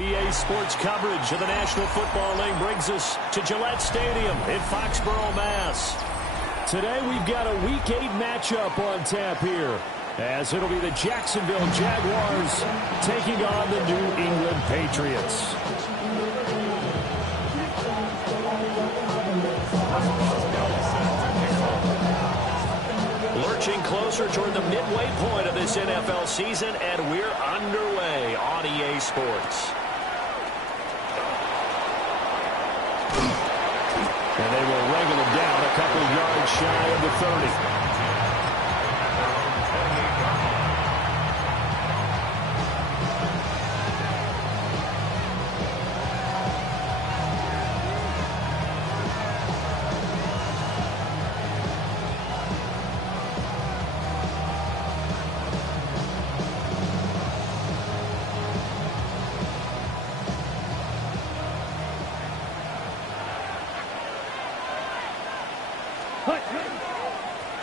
EA Sports coverage of the National Football League brings us to Gillette Stadium in Foxborough, Mass. Today we've got a Week 8 matchup on tap here, as it'll be the Jacksonville Jaguars taking on the New England Patriots. Lurching closer toward the midway point of this NFL season, and we're underway on EA Sports. And they will wrangle him down a couple yards shy of the 30.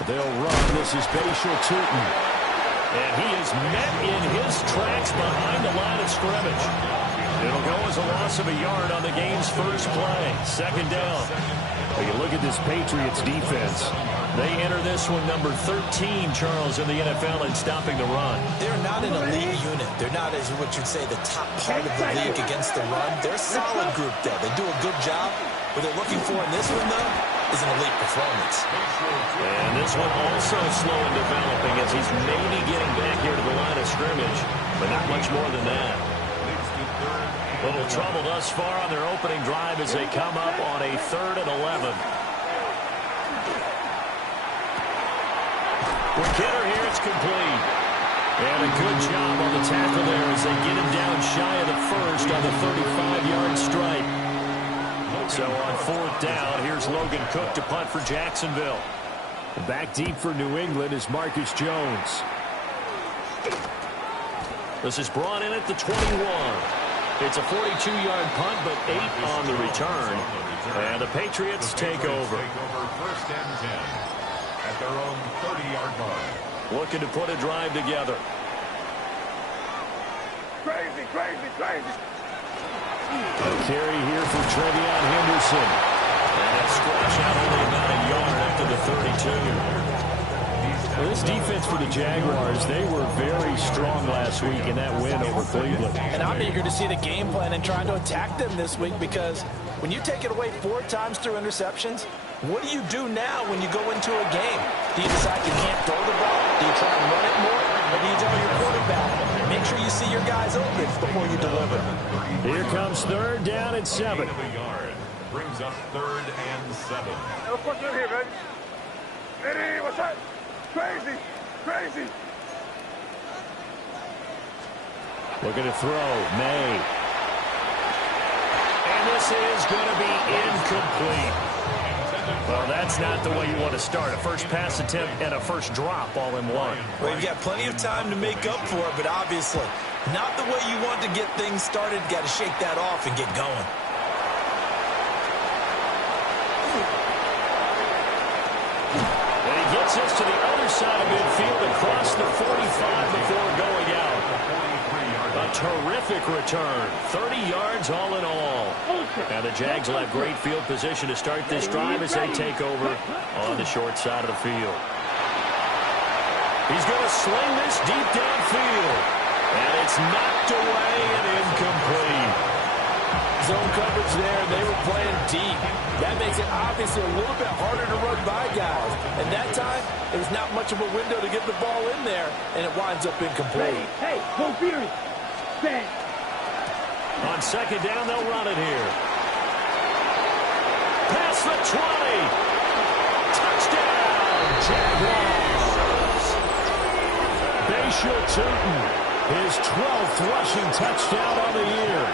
They'll run. This is Bashal Tutin. And he is met in his tracks behind the line of scrimmage. It'll go as a loss of a yard on the game's first play. Second down. When you look at this Patriots defense, they enter this one number 13, Charles, in the NFL in stopping the run. They're not an elite unit. They're not, as what you'd say, the top part of the league against the run. They're a solid group, though. They do a good job. What they're looking for in this one, though, is an elite performance. And this one also slow in developing as he's maybe getting back here to the line of scrimmage, but not much more than that. Little trouble thus far on their opening drive as they come up on a 3rd and 11. With Kidder here, it's complete. And a good job on the tackle there as they get him down shy of the first on the 35-yard strike. So on 4th down, here's Logan Cook to punt for Jacksonville. Back deep for New England is Marcus Jones. This is brought in at the 21. It's a 42-yard punt, but 8 on the return. And the Patriots take over. 1st and 10 at their own 30-yard line. Looking to put a drive together. Crazy. A carry here for Trevion Henderson. And a stretch out only about a yard after the 32. Well, this defense for the Jaguars, they were very strong last week in that win over Cleveland. And I'm eager to see the game plan and trying to attack them this week, because when you take it away 4 times through interceptions, what do you do now when you go into a game? Do you decide you can't throw the ball? Do you try and run it more? Or do you tell your quarterback, make sure you see your guys open before you deliver? Here comes 3rd down and 7. Brings up 3rd and 7. What's going on here, baby? Eddie, what's that? Crazy. Looking to throw. May. And this is going to be incomplete. Well, that's not the way you want to start. A first pass attempt and a first drop all in one. Well, you've got plenty of time to make up for it, but obviously not the way you want to get things started. Got to shake that off and get going. And he gets us to the other side of midfield across the 45 before going out. A terrific return. 30 yards all in all. And the Jags will have great field position to start this drive as they take over on the short side of the field. He's going to sling this deep downfield. And it's knocked away and incomplete. Zone coverage there, and they were playing deep. That makes it obviously a little bit harder to run by guys. And that time, it was not much of a window to get the ball in there, and it winds up incomplete. Hey, go Fury. Bang. On 2nd down, they'll run it here. Past the 20. Touchdown, Jaguars. Bashal Tutin, his 12th rushing touchdown on the year.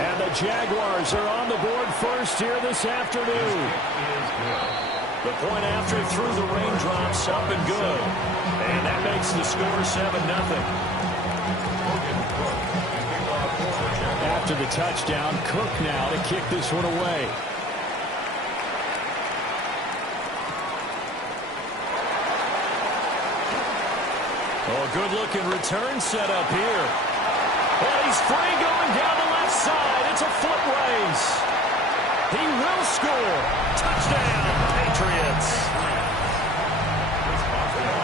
And the Jaguars are on the board first here this afternoon. The point after through the raindrops up and good. And that makes the score 7-0. After the touchdown, Cook now to kick this one away. Oh, good-looking return set up here. And he's free going down the left left side. It's a foot race. He will score. Touchdown, Patriots.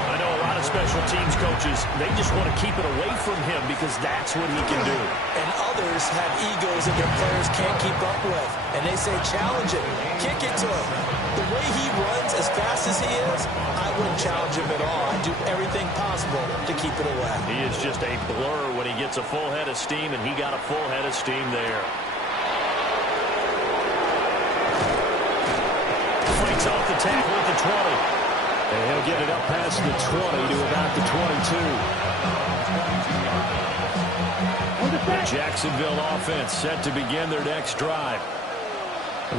I know a lot of special teams coaches, they just want to keep it away from him because that's what he can do. And others have egos that their players can't keep up with. And they say, challenge it. Kick it to him. The way he runs as fast as he is, I wouldn't challenge him at all. I'd do everything possible to keep it away. He is just a blur when he gets a full head of steam, and he got a full head of steam there. Fights off the tackle at the 20. And he'll get it up past the 20 to about the 22. The Jacksonville offense set to begin their next drive.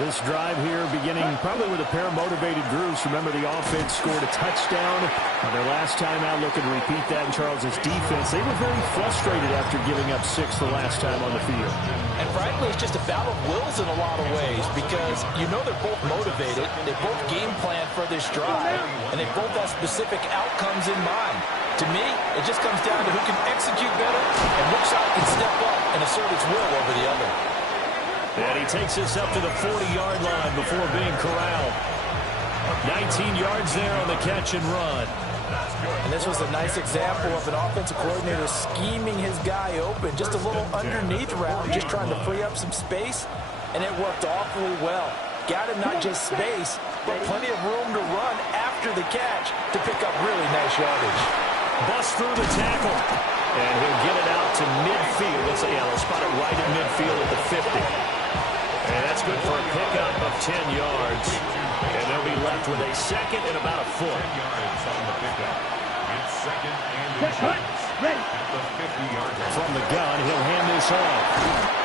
This drive here beginning probably with a pair of motivated groups. Remember, the offense scored a touchdown on their last time out. Looking to repeat that in Charles's defense. They were very frustrated after giving up 6 the last time on the field. And frankly, it's just a battle of wills in a lot of ways because you know they're both motivated. They both game plan for this drive, and they both have specific outcomes in mind. To me, it just comes down to who can execute better and which side can step up and assert its will over the other. And he takes this up to the 40-yard line before being corralled. 19 yards there on the catch and run. And this was a nice example of an offensive coordinator scheming his guy open. Just a little underneath route, just trying to free up some space, and it worked awfully well. Got him not just space, but plenty of room to run after the catch to pick up really nice yardage. Bust through the tackle, and he'll get it out to midfield. They'll spot it right in midfield at the 50. And that's good for a pickup of 10 yards. And they'll be left with a second and about a foot. 10 yards on the pickup. It's second and inches at the 50-yard line. From the gun, he'll hand this off.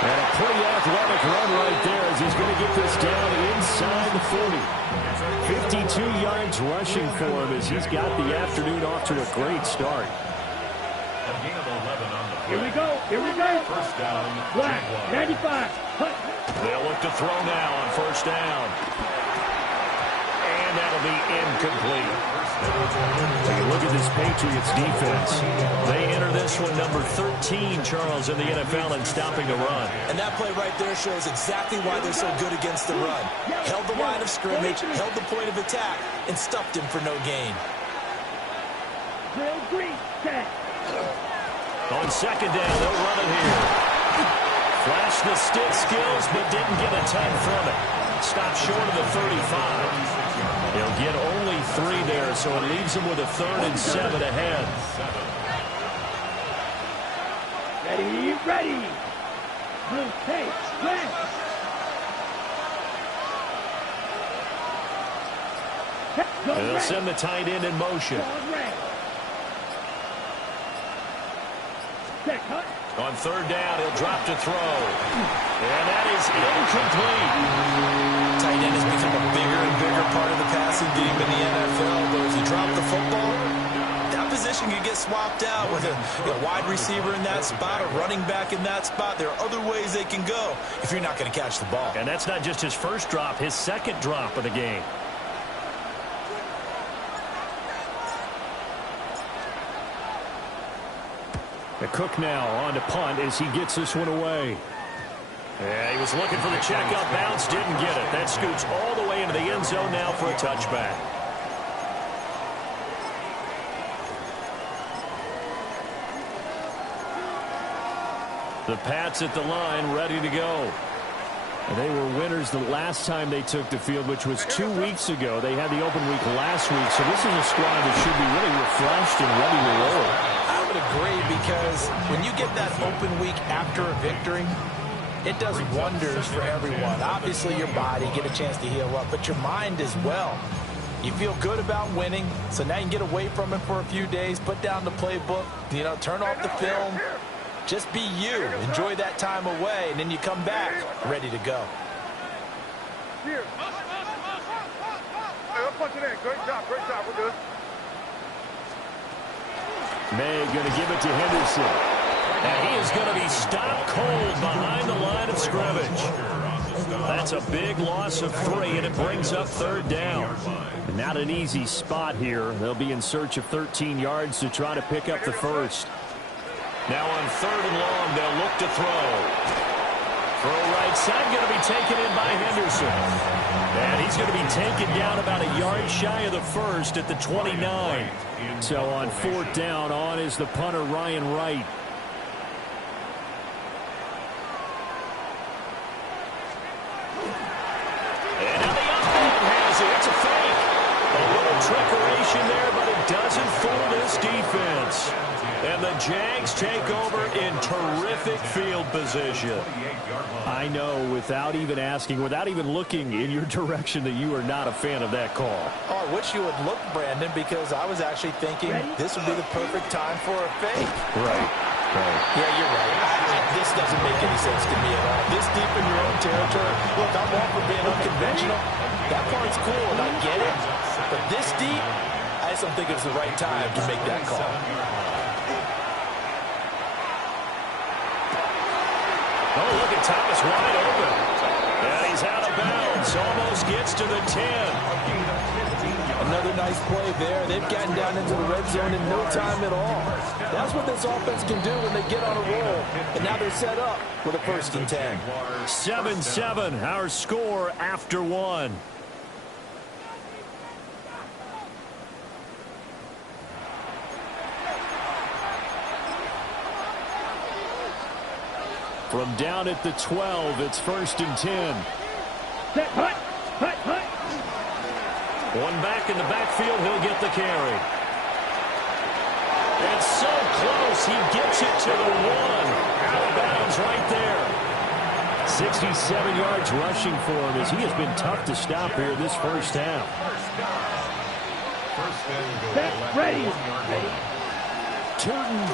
And a pretty athletic run right there as he's going to get this down inside the 40. 52 yards rushing for him as he's got the afternoon off to a great start. A gain of 11 on the play. Here we go. Here we go. First down, Black, Jaguars. 95. They'll look to throw now on first down. And that'll be incomplete. Take a look at this Patriots defense. They enter this one number 13, Charles, in the NFL in stopping the run. And that play right there shows exactly why they're so good against the run. Held the line of scrimmage, held the point of attack, and stuffed him for no gain. Drill green. Set. On second down, they'll run it here. Flashed the stick skills, but didn't get a ton from it. Stopped short of the 35. He'll get only 3 there, so it leaves him with a 3rd and 7 ahead. Ready, ready. Blue tape, red. They'll send the tight end in motion. On third down, he'll drop to throw. And that is incomplete. Tight end has become a bigger and bigger part of the passing game in the NFL. But if you drop the football, that position can get swapped out with a wide receiver in that spot, a running back in that spot. There are other ways they can go if you're not going to catch the ball. And that's not just his first drop, his second drop of the game. The Cook now on to punt as he gets this one away. Yeah, he was looking for the checkup bounce, didn't get it. That scoots all the way into the end zone now for a touchback. The Pats at the line, ready to go. And they were winners the last time they took the field, which was 2 weeks ago. They had the open week last week, so this is a squad that should be really refreshed and ready to roll. I would agree because when you get that open week after a victory, it does wonders for everyone. Obviously, your body, get a chance to heal up, but your mind as well. You feel good about winning, so now you can get away from it for a few days, put down the playbook, turn off the film. Just be you. Enjoy that time away, and then you come back ready to go. Here. Hey, let's punch it in. Great job. Great job. We're good. May going to give it to Henderson. And he is going to be stopped cold behind the line of scrimmage. That's a big loss of 3, and it brings up third down. Not an easy spot here. They'll be in search of 13 yards to try to pick up the first. Now on third and long, they'll look to throw. Throw right side going to be taken in by Henderson. And he's going to be taken down about a yard shy of the first at the 29. So on fourth down, on is the punter, Ryan Wright. And now the up-man has it. It's a fake. A little trickeration there, but it doesn't fool this defense. And the Jags take over in terrific field position. I know, without even asking, without even looking in your direction, that you are not a fan of that call. Oh, I wish you would look, Brandon, because I was actually thinking this would be the perfect time for a fake. Right. Yeah, you're right. This doesn't make any sense to me at all. This deep in your own territory. Look, I'm all for being unconventional. That part's cool, and I get it. But this deep, I just don't think it's the right time to make that call. Oh, look at Thomas wide open. And he's out of bounds. Almost gets to the 10. Another nice play there. They've gotten down into the red zone in no time at all. That's what this offense can do when they get on a roll. And now they're set up with a 1st and 10. 7-7, our score after one. From down at the 12, it's 1st and 10. One back in the backfield, he'll get the carry. And so close, he gets it to the 1. Out of bounds right there. 67 yards rushing for him as he has been tough to stop here this first half. Ready. Turton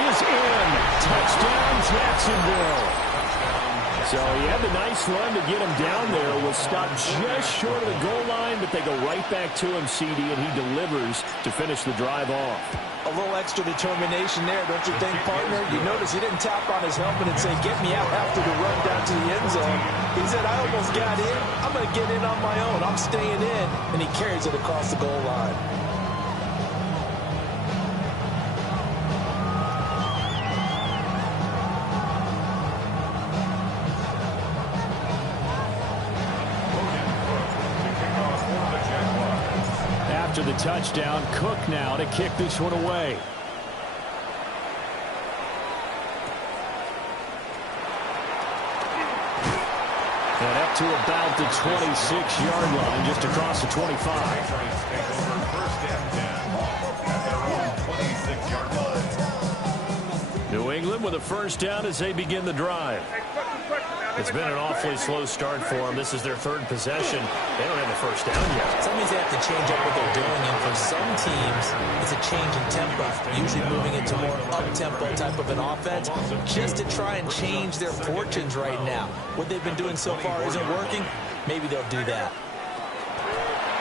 is in. Touchdown, Jacksonville. So he had the nice run to get him down there. Was stopped just short of the goal line, but they go right back to him, CD, and he delivers to finish the drive off. A little extra determination there, don't you think, partner? You notice he didn't tap on his helmet and say, get me out after the run down to the end zone. He said, I almost got in. I'm going to get in on my own. I'm staying in. And he carries it across the goal line. After the touchdown, Cook now to kick this one away. And up to about the 26-yard line, just across the 25. New England with a first down as they begin the drive. It's been an awfully slow start for them. This is their 3rd possession. They don't have the first down yet. That means they have to change up what they're doing, and for some teams, it's a change in tempo, usually moving into more up-tempo type of an offense, just to try and change their fortunes right now. What they've been doing so far isn't working. Maybe they'll do that.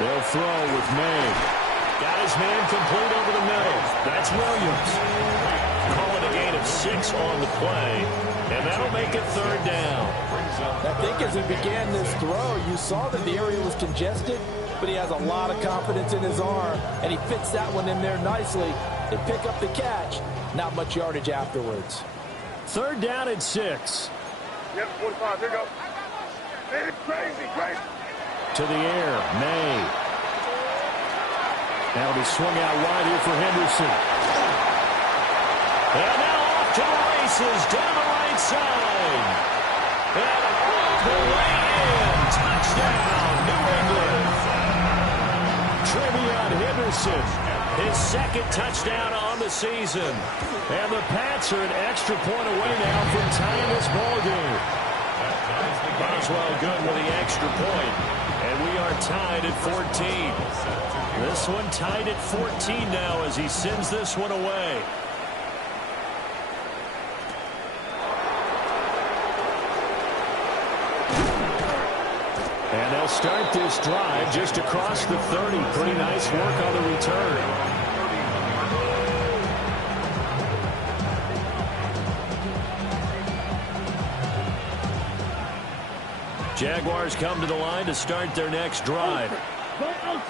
They'll throw with May. Got his man complete over the middle. That's Williams. Call it a gain of 6 on the play, and that'll make it 3rd down. I think as he began this throw, you saw that the area was congested, but he has a lot of confidence in his arm, and he fits that one in there nicely. They pick up the catch. Not much yardage afterwards. 3rd down and 6. Yep, 45. Here you go. Man, it's crazy. To the air, May. That'll be swung out wide here for Henderson. And now off to the races, down the right side. And all the way in. Touchdown, New England. Trevion Henderson, his 2nd touchdown on the season. And the Pats are an extra point away now from tying this ball game. Boswell good with the extra point. And we are tied at 14. This one tied at 14 now as he sends this one away. And they'll start this drive just across the 30. Pretty nice work on the return. Jaguars come to the line to start their next drive.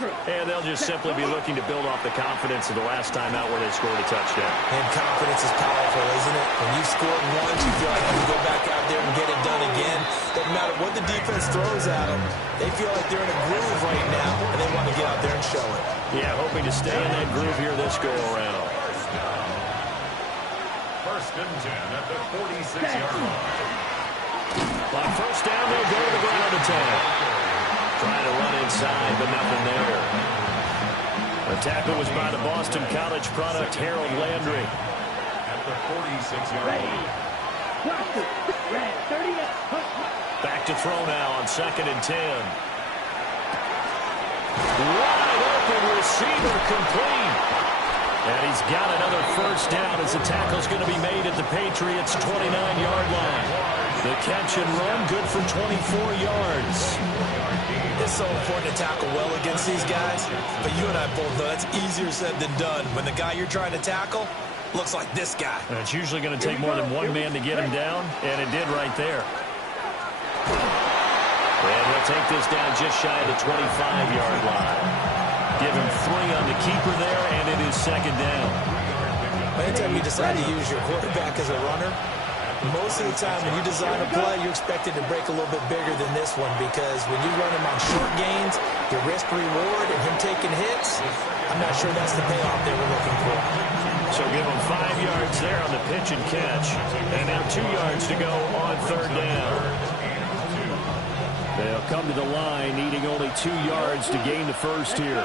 And they'll just simply be looking to build off the confidence of the last time out where they scored a touchdown. And confidence is powerful, isn't it? When you've scored once, you feel like you can go back out there and get it done again. Doesn't matter what the defense throws at them. They feel like they're in a groove right now, and they want to get out there and show it. Yeah, hoping to stay in that groove here this go-around. First and 10 at the 46-yard line. On first down, they'll go to the ground attack. Trying to run inside, but nothing there. The tackle was by the Boston College product, Harold Landry. At the 46-yard line. Back to throw now on 2nd and 10. Wide open receiver complete. And he's got another first down as the tackle's going to be made at the Patriots' 29-yard line. The catch and run, good for 24 yards. It's so important to tackle well against these guys, but you and I both know that's easier said than done. When the guy you're trying to tackle looks like this guy. And it's usually going to take more than one man to get him down, and it did right there. And we'll take this down just shy of the 25-yard line. Give him 3 on the keeper there, and it is 2nd down. Anytime you decide to use your quarterback as a runner, most of the time when you design a play, you're expected to break a little bit bigger than this one, because when you run him on short gains, the risk-reward and him taking hits, I'm not sure that's the payoff they were looking for. So give him 5 yards there on the pitch and catch, and now 2 yards to go on 3rd down. They'll come to the line, needing only 2 yards to gain the first here.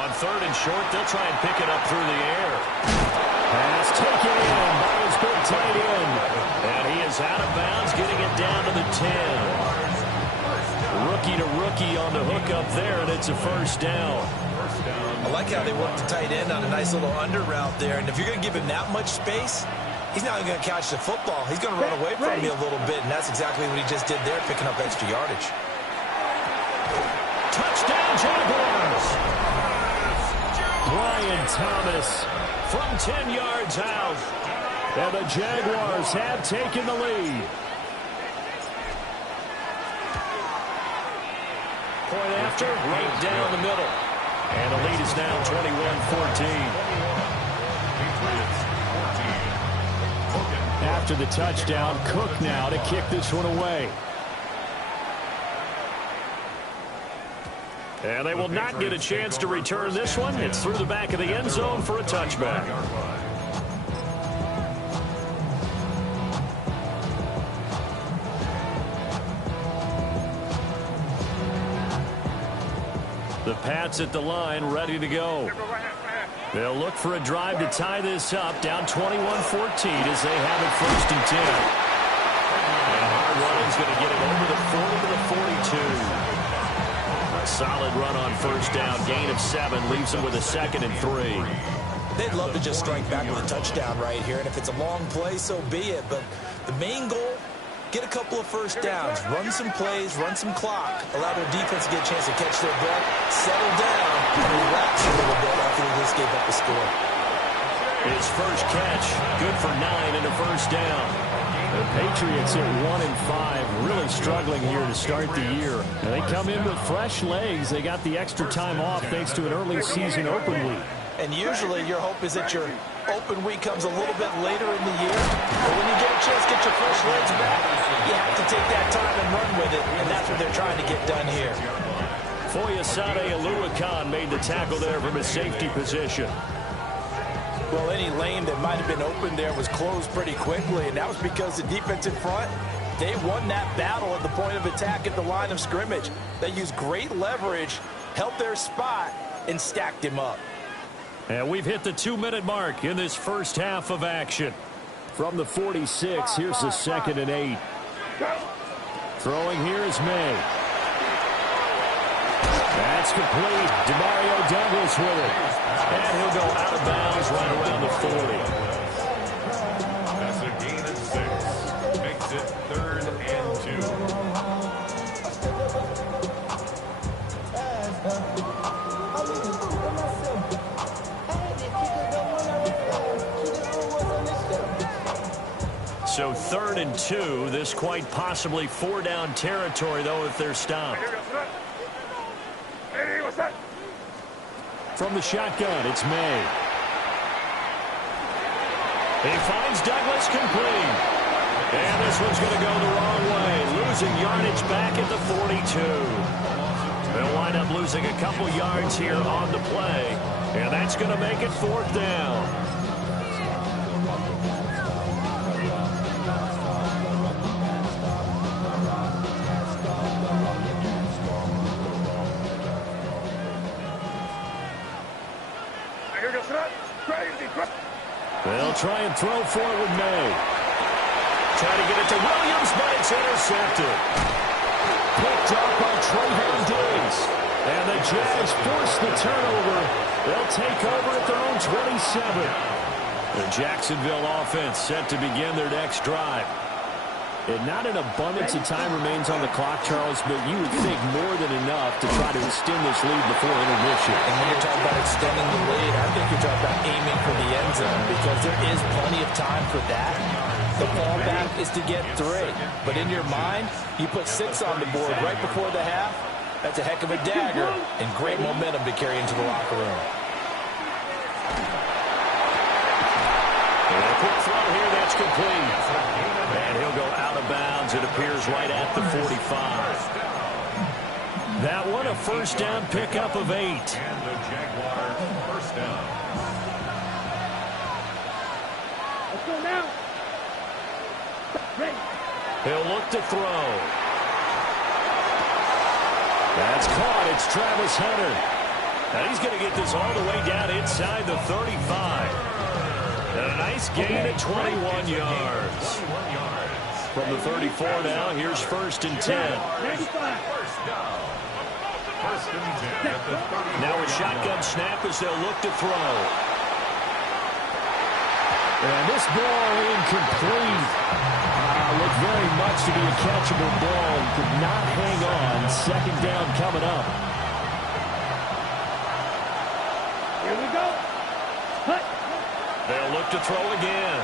On 3rd and short, they'll try and pick it up through the air. Pass taken in by his big tight end. And he is out of bounds, getting it down to the 10. Rookie to rookie on the hook up there, and it's a first down. I like how they work the tight end on a nice little under route there. And if you're going to give him that much space, he's not going to catch the football. He's going to run away from you a little bit, and that's exactly what he just did there, picking up extra yardage. Touchdown, Jaguars! Brian Thomas from 10 yards out. And the Jaguars have taken the lead. Point after, right down the middle. And the lead is now 21-14. After the touchdown, Cook now to kick this one away. And they will not get a chance to return this one. It's through the back of the end zone for a touchback. The Pats at the line, ready to go. They'll look for a drive to tie this up, down 21-14 as they have it 1st and 10. And hard running's going to get it over the 40 to the 42. A solid run on first down, gain of 7, leaves them with a 2nd and 3. They'd love to just strike back with a touchdown right here, and if it's a long play, so be it. But the main goal, get a couple of first downs, run some plays, run some clock, allow their defense to get a chance to catch their breath, settle down, and relax a little bit after they just gave up the score. His first catch, good for 9 and a first down. The Patriots at 1-5, really struggling here to start the year. And they come in with fresh legs. They got the extra time off thanks to an early season open week. And usually your hope is that your open week comes a little bit later in the year. But when you get a chance to get your fresh legs back, you have to take that time and run with it. And that's what they're trying to get done here. Foyesade Oluwakan made the tackle there from his safety position. Well, any lane that might have been open there was closed pretty quickly, and that was because the defense in front, they won that battle at the point of attack at the line of scrimmage. They used great leverage, held their spot, and stacked him up. And we've hit the 2-minute mark in this first half of action. From the 46, here's the 2nd and 8. Throwing here is May. That's complete. Demario Douglas with it. And he'll go out of bounds right around the 40. That's a gain of 6. Makes it 3rd and 2. So 3rd and 2. This quite possibly 4-down territory, though, if they're stopped. Ready, from the shotgun. It's May. He finds Douglas complete. And this one's going to go the wrong way. Losing yardage back at the 42. They'll wind up losing a couple yards here on the play. And that's going to make it 4th down. They'll try and throw for it with May. Try to get it to Williams, but it's intercepted. Picked up by Trayvon Diggs. And the Jags force the turnover. They'll take over at their own 27. The Jacksonville offense set to begin their next drive. And not an abundance of time remains on the clock, Charles, but you would think more than enough to try to extend this lead before intermission. And when you're talking about extending the lead, I think you're talking about aiming for the end zone because there is plenty of time for that. The fallback is to get 3. But in your mind, you put 6 on the board right before the half. That's a heck of a dagger and great momentum to carry into the locker room. And a quick throw here, that's complete. And he'll go out of bounds, it appears, right at the 45. That one a first down pickup of 8. And the Jaguars first down. Let's go now. Ready. He'll look to throw. That's caught. It's Travis Hunter. And he's going to get this all the way down inside the 35. And a nice gain at 21 yards. From the 34 now, here's 1st and 10. Now a shotgun snap as they'll look to throw. And this ball incomplete. Looked very much to be a catchable ball. Could not hang on. 2nd down coming up. Here we go. Hut. They'll look to throw again.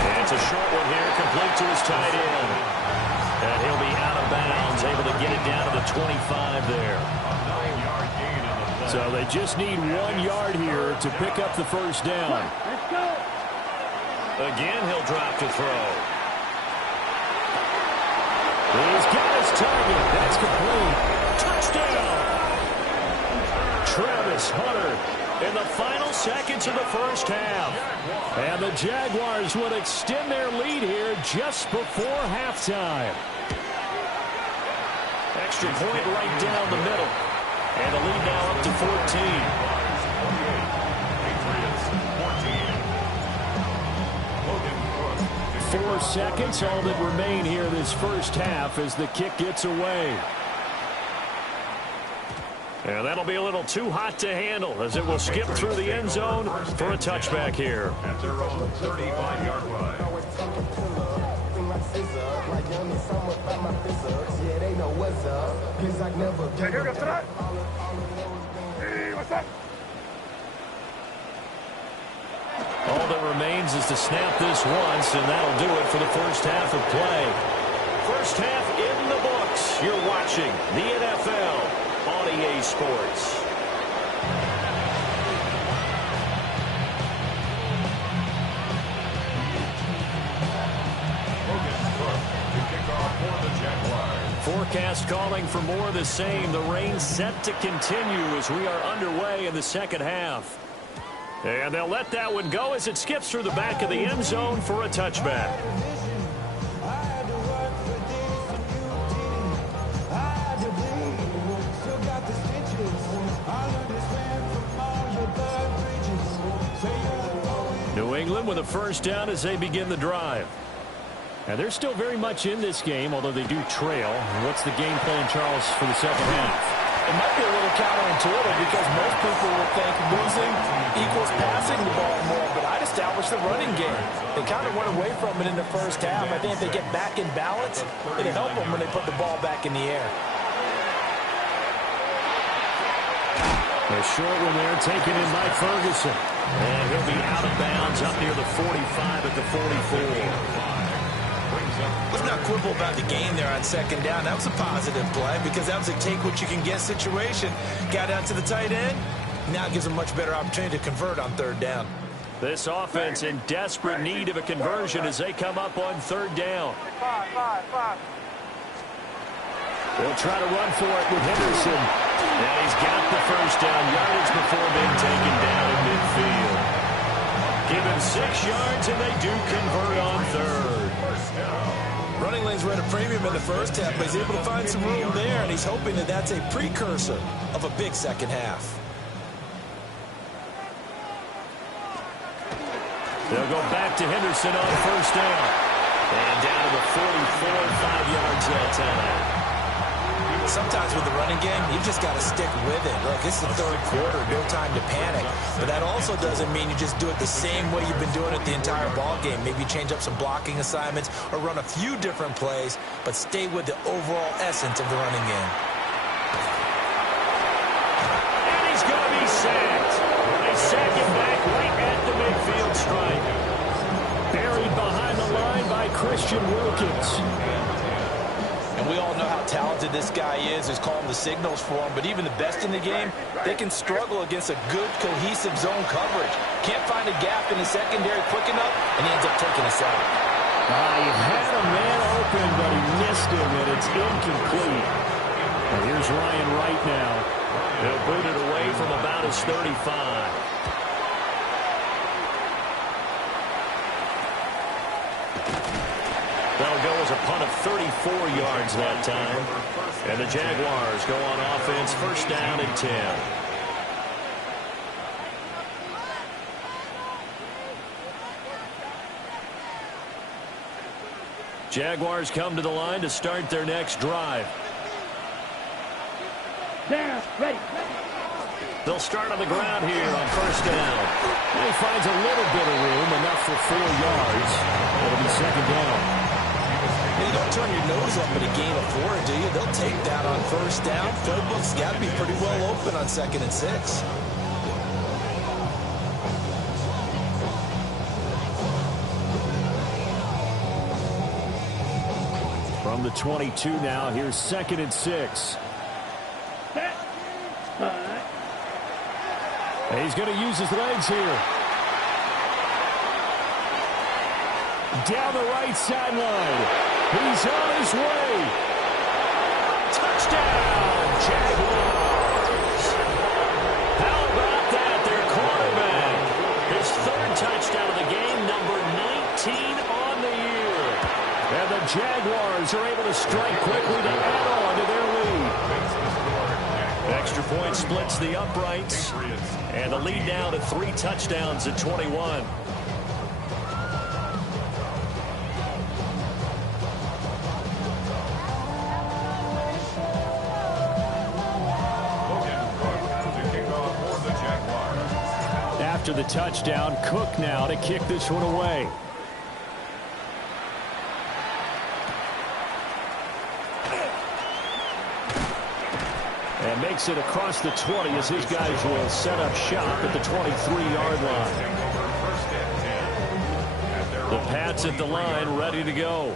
And it's a short one here, complete to his tight end. And he'll be out of bounds, able to get it down to the 25 there. So they just need 1 yard here to pick up the first down. Let's go. Again, he'll drop to throw. He's got his target. That's complete. Touchdown! Travis Hunter in the final seconds of the first half. And the Jaguars would extend their lead here just before halftime. Extra point right down the middle. And the lead now up to 14. 4 seconds, all that remain here this first half as the kick gets away. And that'll be a little too hot to handle as it will skip through the end zone for a touchback here. At their own 35-yard line. Hey, what's up? All that remains is to snap this once, and that'll do it for the first half of play. First half in the books. You're watching the NFL on EA Sports. Forecast calling for more of the same. The rain set to continue as we are underway in the second half. And they'll let that one go as it skips through the back of the end zone for a touchback. New England with a first down as they begin the drive. And they're still very much in this game, although they do trail. What's the game plan, Charles, for the second half? It might be a little counterintuitive because most people will think losing equals passing the ball more, but I'd establish the running game. They kind of went away from it in the first half. I think if they get back in balance, it'll help them when they put the ball back in the air. A short one there taken in by Ferguson. And he'll be out of bounds up near the 45 at the 44. Let's not quibble about the game there on second down. That was a positive play because that was a take-what-you-can-get situation. Got out to the tight end. Now it gives them much better opportunity to convert on third down. This offense in desperate need of a conversion as they come up on third down. They'll try to run for it with Henderson. And he's got the first down yardage before being taken down in midfield. Give him 6 yards, and they do convert on third. Running lanes were at a premium in the first half, but he's able to find some room there, and he's hoping that that's a precursor of a big second half. They'll go back to Henderson on first down. And down to the 44, 5 yards that time. Sometimes with the running game, you just got to stick with it. Look, it's the third quarter, no time to panic. But that also doesn't mean you just do it the same way you've been doing it the entire ball game. Maybe change up some blocking assignments or run a few different plays, but stay with the overall essence of the running game. And he's going to be sacked. They sack him back right at the midfield stripe. Buried behind the line by Christian Wilkins. And we all know how talented this guy is. Who's calling the signals for him. But even the best in the game, they can struggle against a good, cohesive zone coverage. Can't find a gap in the secondary quick enough, and he ends up taking a sack. He had a man open, but he missed him, and it's incomplete. And here's Ryan Wright now. He'll boot it away from about his 35. That'll go as a punt of 34 yards that time. And the Jaguars go on offense, first down and 10. Jaguars come to the line to start their next drive. Down, ready. They'll start on the ground here on first down. And he finds a little bit of room, enough for 4 yards. It'll be second down. You don't turn your nose up at a gain of 4, do you? They'll take that on first down. Playbook's got to be pretty well open on 2nd and 6. From the 22 now, here's 2nd and 6. And he's going to use his legs here. Down the right sideline. He's on his way. Touchdown, Jaguars. How about that? Their quarterback. His 3rd touchdown of the game, number 19 on the year. And the Jaguars are able to strike quickly to add on to their lead. Extra point splits the uprights. And the lead now to 3 touchdowns at 21. After the touchdown, Cook now to kick this one away. And makes it across the 20 as his guys will set up shop at the 23-yard line. The Pats at the line, ready to go.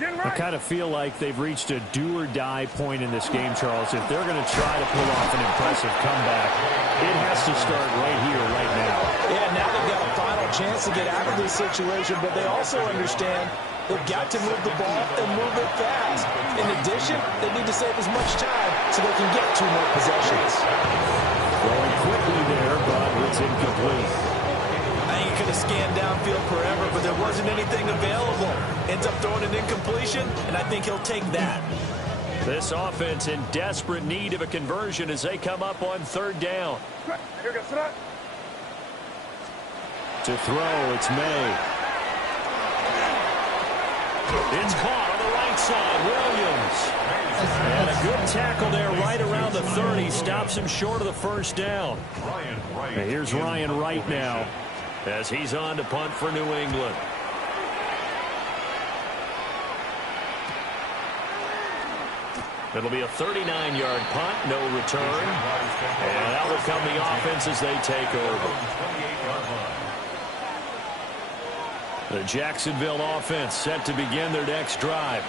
I kind of feel like they've reached a do-or-die point in this game, Charles. If they're going to try to pull off an impressive comeback, it has to start right here, right now. Yeah, now they've got a final chance to get out of this situation, but they also understand they've got to move the ball and move it fast. In addition, they need to save as much time so they can get 2 more possessions. Going quickly there, but it's incomplete. I think he could have scanned downfield forever, but there wasn't anything available. Ends up throwing an incompletion, and I think he'll take that. This offense in desperate need of a conversion as they come up on 3rd down. To throw, it's May. It's caught on the right side, Williams. And a good tackle there right around the 30. Stops him short of the first down. And here's Ryan Wright now as he's on to punt for New England. It'll be a 39-yard punt, no return. And that will come the offense as they take over. The Jacksonville offense set to begin their next drive.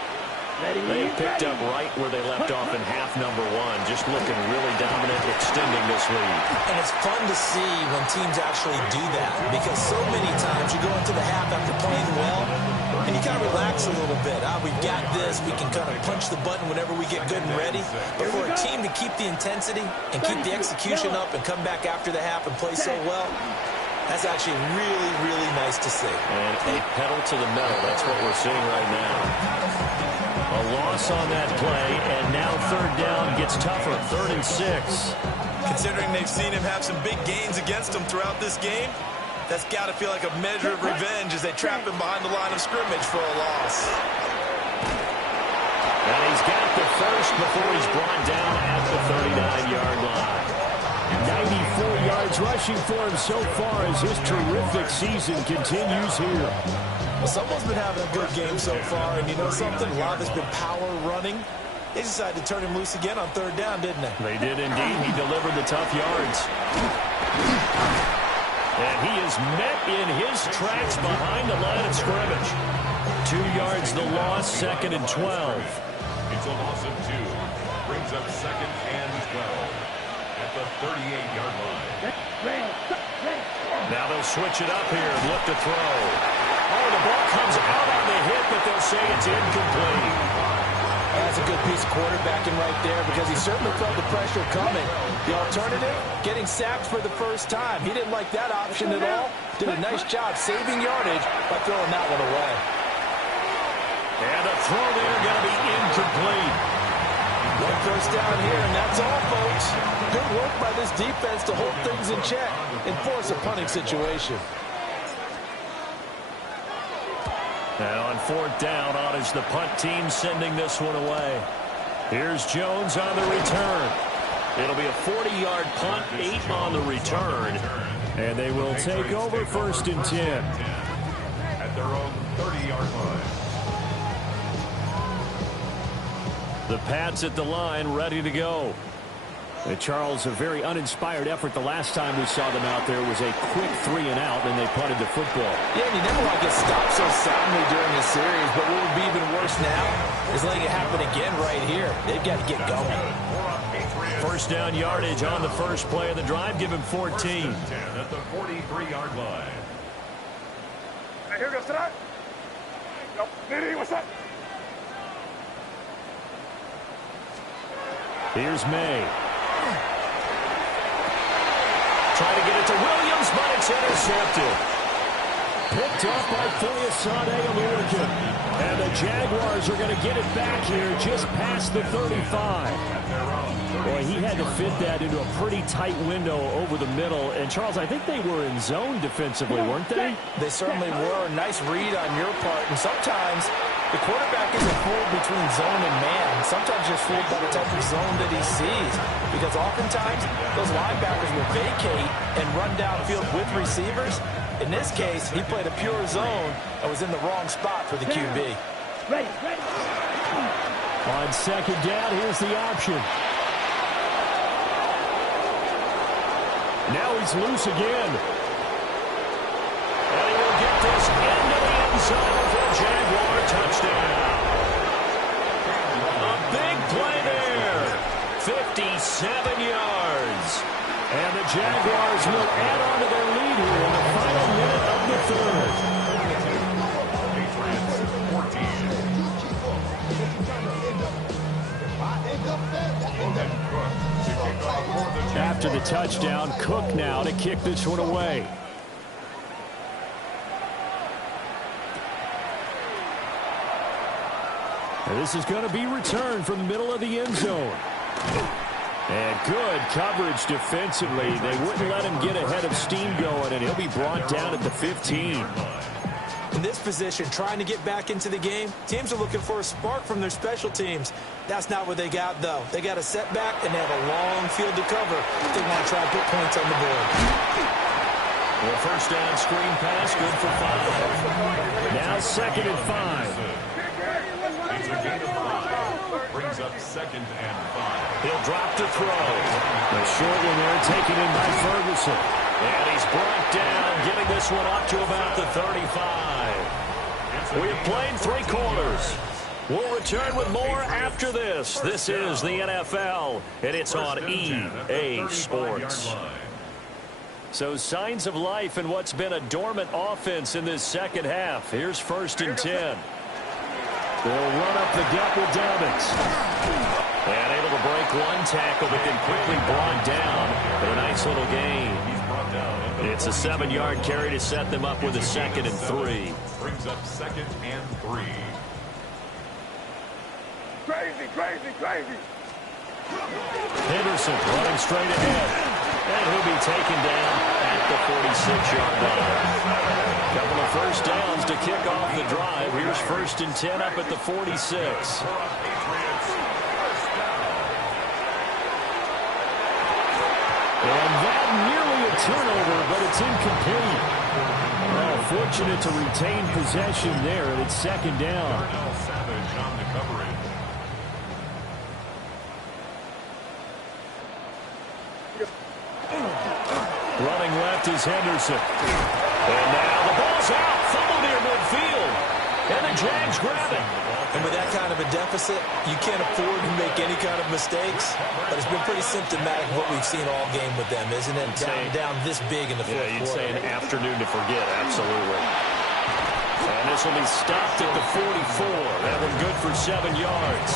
They picked up right where they left off in half number one, just looking really dominant, extending this lead. And it's fun to see when teams actually do that, because so many times you go into the half after playing well, and you kind of relax a little bit. We've got this. We can kind of punch the button whenever we get good and ready. But for a team to keep the intensity and keep the execution up and come back after the half and play so well, that's actually really, really nice to see. And a pedal to the metal. That's what we're seeing right now. A loss on that play, and now third down gets tougher. 3rd and 6. Considering they've seen him have some big gains against them throughout this game, that's got to feel like a measure of revenge as they trap him behind the line of scrimmage for a loss. And he's got the first before he's brought down at the 39-yard line. 94 yards rushing for him so far as his terrific season continues here. Well, someone's been having a good game so far, and you know something? A lot has been power running. They decided to turn him loose again on 3rd down, didn't they? They did indeed. He delivered the tough yards. And he is met in his tracks behind the line of scrimmage. 2 yards the loss, 2nd and 12. It's a loss of 2. Brings up 2nd and 12 at the 38-yard line. Now they'll switch it up here and look to throw. Oh, the ball comes out on the hit, but they'll say it's incomplete. That's a good piece of quarterbacking right there because he certainly felt the pressure coming. The alternative, getting sacked for the first time. He didn't like that option at all. Did a nice job saving yardage by throwing that one away. And the throw there going to be incomplete. One first down here, and that's all, folks. Good work by this defense to hold things in check and force a punting situation. And on 4th down, on is the punt team sending this one away. Here's Jones on the return. It'll be a 40-yard punt, 8 on the return. And they will take over 1st and 10. At their own 30-yard line. The Pats at the line, ready to go. Charles, a very uninspired effort. The last time we saw them out there was a quick 3 and out, and they punted the football. Yeah, and you never want to get stopped so soundly during the series, but what would be even worse now is letting it happen again right here. They've got to get going. First down yardage on the first play of the drive. Give him 14. 10 at the 43-yard line. Hey, here goes tonight. Nitty, what's up? Here's May. Trying to get it to Williams, but it's intercepted. Picked up by Foyesade Oluokun. And the Jaguars are going to get it back here just past the 35. Boy, he had to fit that into a pretty tight window over the middle. And, Charles, I think they were in zone defensively, weren't they? They certainly were. Nice read on your part. And sometimes the quarterback isn't fooled between zone and man. Sometimes just fooled by the type of zone that he sees. Because oftentimes those linebackers will vacate and run downfield with receivers. In this case, he played a pure zone and was in the wrong spot for the QB. Ready. On 2nd down, here's the option. Now he's loose again. And he will get this into the end zone for a Jaguar touchdown. A big play there. 57 yards. And the Jaguars will add on to their lead here in the final minute of the 3rd. After the touchdown, Cook now to kick this one away. And this is going to be returned from the middle of the end zone. And good coverage defensively. They wouldn't let him get ahead of steam going, and he'll be brought down at the 15. In this position, trying to get back into the game, teams are looking for a spark from their special teams. That's not what they got, though. They got a setback, and they have a long field to cover if they want to try to put points on the board. Well, first down screen pass, good for 5. Now 2nd and 5. It's a gain of 5. Brings up 2nd and 5. He'll drop to throw. The short one there taken in by Ferguson. And he's brought down, getting this one up to about the 35. We have played 3 quarters. We'll return with more after this. This is the NFL, and it's on EA Sports. So signs of life in what's been a dormant offense in this second half. Here's 1st and 10. They'll run up the gut with Dobbins. And able to break 1 tackle, but then quickly brought down for a nice little gain. It's a 7-yard carry to set them up with a 2nd and 3. Brings up 2nd and 3. Crazy. Henderson running straight ahead. And he'll be taken down at the 46-yard line. Couple of first downs to kick off the drive. Here's 1st and 10 up at the 46. And that nearly a turnover, but it's incomplete. Well, fortunate to retain possession there, and it's 2nd down. Savage on the coverage. Running left is Henderson. And now the ball's out. Fumble near midfield. And the Jags grab it. And with that kind of a deficit, you can't afford to make any kind of mistakes. But it's been pretty symptomatic of what we've seen all game with them, isn't it? Down this big in the fourth quarter. Yeah, you'd say an afternoon to forget. Absolutely. And this will be stopped at the 44. That one good for 7 yards.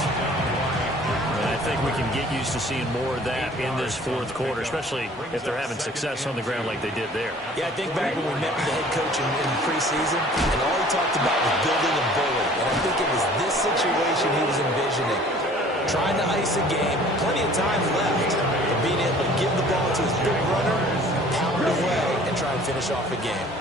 And I think we can get used to seeing more of that in this fourth quarter, especially if they're having success on the ground like they did there. Yeah, I think back when we met with the head coach in preseason, and all he talked about was building a bully. And I think it was this situation he was envisioning. Trying to ice a game, plenty of time left, but being able to give the ball to his big runner, pound it away, and try and finish off a game.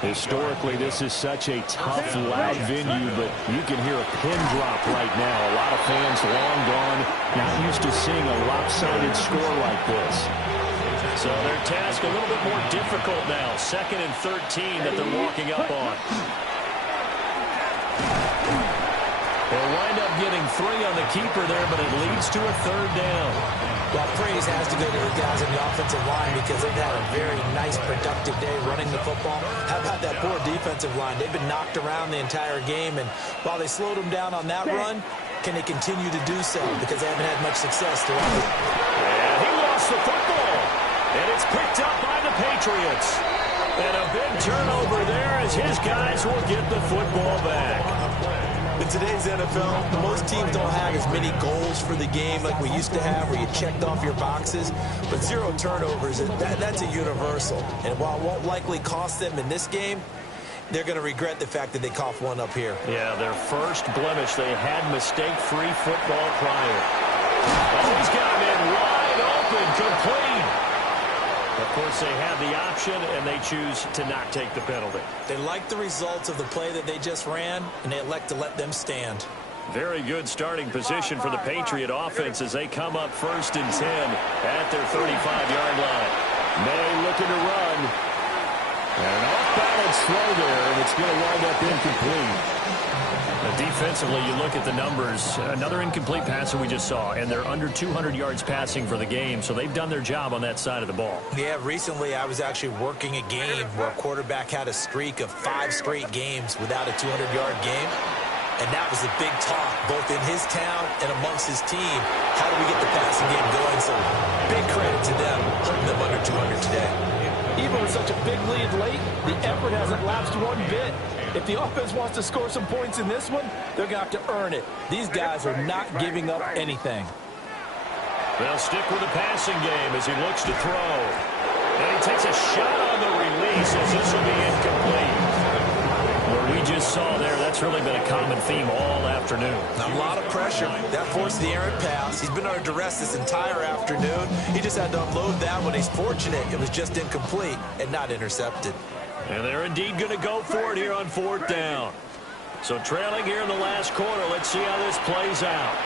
Historically, this is such a tough, loud venue, but you can hear a pin drop right now. A lot of fans long gone, not used to seeing a lopsided score like this. So their task a little bit more difficult now. 2nd and 13 that they're walking up on. They'll wind up getting 3 on the keeper there, but it leads to a 3rd down. Well, praise has to go to the guys in the offensive line because they've had a very nice, productive day running the football. How about that poor defensive line? They've been knocked around the entire game, and while they slowed them down on that run, can they continue to do so? Because they haven't had much success throughout it. And he lost the football, and it's picked up by the Patriots. And a big turnover there as his guys will get the football back. In today's NFL, most teams don't have as many goals for the game like we used to have where you checked off your boxes. But 0 turnovers, that's a universal. And while it won't likely cost them in this game, they're going to regret the fact that they coughed one up here. Yeah, their first blemish. They had mistake-free football prior. Oh, he's got him in wide open, complete. Of course, they have the option, and they choose to not take the penalty. They like the results of the play that they just ran, and they elect to let them stand. Very good starting position for the Patriot offense as they come up 1st and 10 at their 35-yard line. May looking to run. And an off-balance throw there, and it's going to wind up incomplete. Defensively, you look at the numbers. Another incomplete pass that we just saw, and they're under 200 yards passing for the game, so they've done their job on that side of the ball. Yeah, recently I was actually working a game where a quarterback had a streak of 5 straight games without a 200-yard game, and that was a big talk, both in his town and amongst his team. How do we get the passing game going? So big credit to them, holding them under 200 today. Even with such a big lead late, the effort hasn't lapsed one bit. If the offense wants to score some points in this one, they're going to have to earn it. These guys are not giving up anything. They'll stick with the passing game as he looks to throw. And he takes a shot on the release as this will be incomplete. What we just saw there, that's really been a common theme all afternoon. A lot of pressure. That forced the errant pass. He's been under duress this entire afternoon. He just had to unload that one. He's fortunate it was just incomplete and not intercepted. And they're indeed going to go for it here on 4th down. So trailing here in the last quarter. Let's see how this plays out.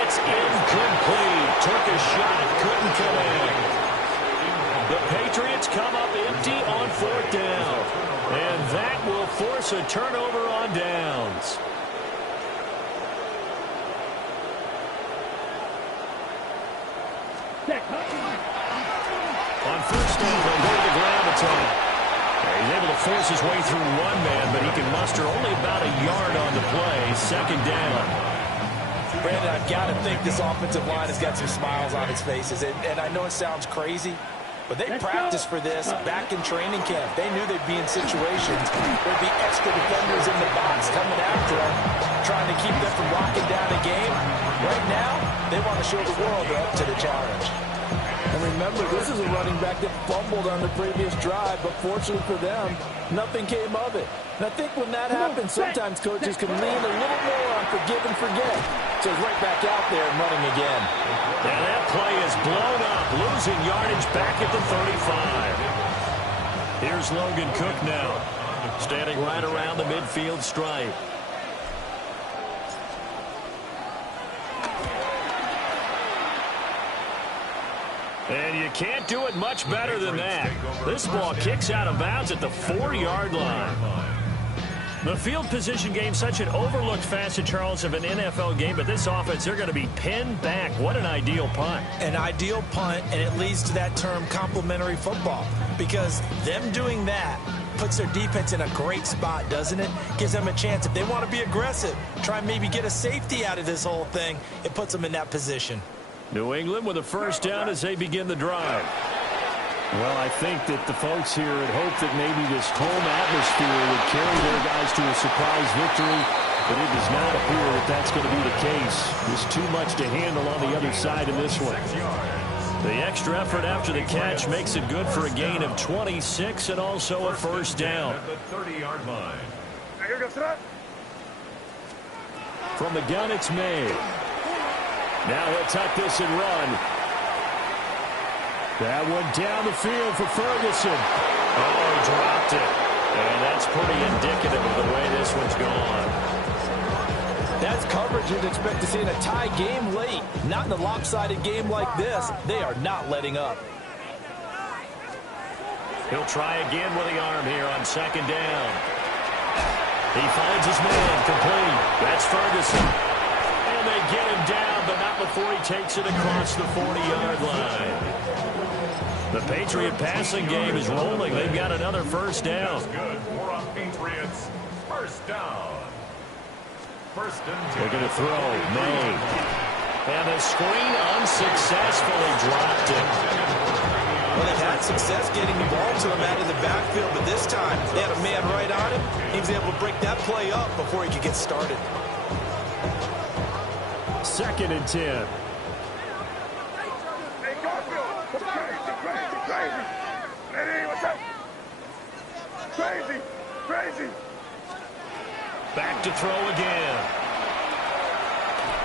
It's incomplete. Took a shot. Couldn't come in. The Patriots come up empty on 4th down. And that will force a turnover on downs. On on first down, they'll go to the ground attack. He's able to force his way through one man, but he can muster only about a yard on the play. Second down. Brandon, I've got to think this offensive line has got some smiles on its faces. And I know it sounds crazy, but they practiced for this back in training camp. They knew they'd be in situations where there'd be extra defenders in the box coming after them, trying to keep them from locking down a game. Right now, they want to show the world they're up to the challenge. And remember, this is a running back that fumbled on the previous drive, but fortunately for them, nothing came of it. And I think when that happens, sometimes coaches can lean a little more on forgive and forget. So he's right back out there and running again. And that play is blown up, losing yardage back at the 35. Here's Logan Cook now, standing right around the midfield stripe. And you can't do it much better than that. This ball kicks out of bounds at the 4-yard line. The field position game, such an overlooked facet, Charles, of an NFL game, but this offense, they're going to be pinned back. What an ideal punt. An ideal punt, and it leads to that term complementary football, because them doing that puts their defense in a great spot, doesn't it? Gives them a chance. If they want to be aggressive, try and maybe get a safety out of this whole thing, it puts them in that position. New England with a first down as they begin the drive. Well, I think that the folks here had hoped that maybe this home atmosphere would carry their guys to a surprise victory, but it does not appear that that's going to be the case. There's too much to handle on the other side in this one. The extra effort after the catch makes it good for a gain of 26 and also a first down. At the 30-yard line. From the gun, it's May. Now he'll tuck this and run. That one down the field for Ferguson. Oh, he dropped it. And that's pretty indicative of the way this one's gone. That's coverage you'd expect to see in a tie game late. Not in a lopsided game like this. They are not letting up. He'll try again with the arm here on second down. He finds his man complete. That's Ferguson. And they get him down, but not before he takes it across the 40-yard line. The Patriot passing game is rolling. They've got another first down. Good for a Patriots first down. First and 10. They're going to throw. May. And the screen unsuccessfully dropped it. Well, they've had success getting the ball to him out of the backfield, but this time they had a man right on him. He was able to break that play up before he could get started. Second and 10. Hey, Garfield, crazy. Eddie, what's up? Crazy. Back to throw again.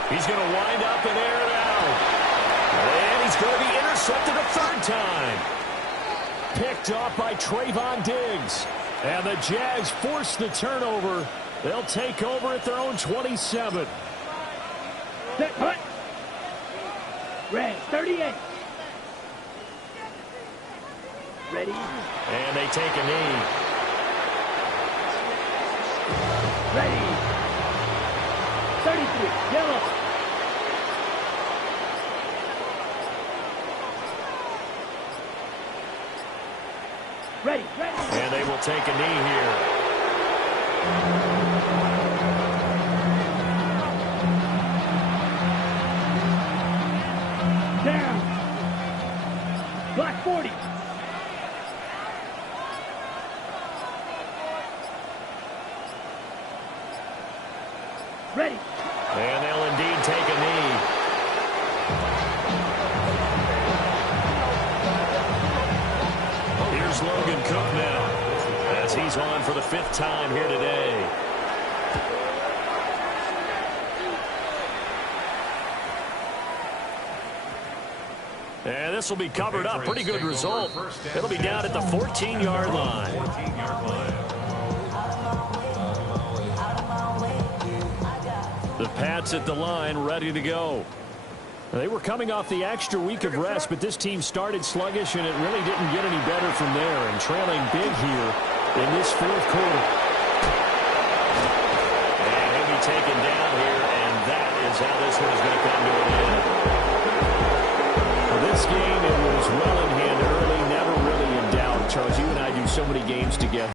He's going to wind up and air it out. And he's going to be intercepted a third time. Picked off by Trayvon Diggs. And the Jags force the turnover. They'll take over at their own 27. Set, hut. Red, 38. Ready. And they take a knee. Ready. 33, yellow. Ready. And they will take a knee here. Down. Black 40. Ready. And they'll indeed take a knee. Here's Logan Cook now, as he's on for the 5th time here today. And this will be covered up. Pretty good result. It'll be down at the 14-yard line. 14-yard line. The Pats at the line, ready to go. They were coming off the extra week of rest, but this team started sluggish, and it really didn't get any better from there, and trailing big here in this fourth quarter. And he'll be taken down here, and that is how this one is going to come to an end. For this game, it was well in hand early, never so many games together.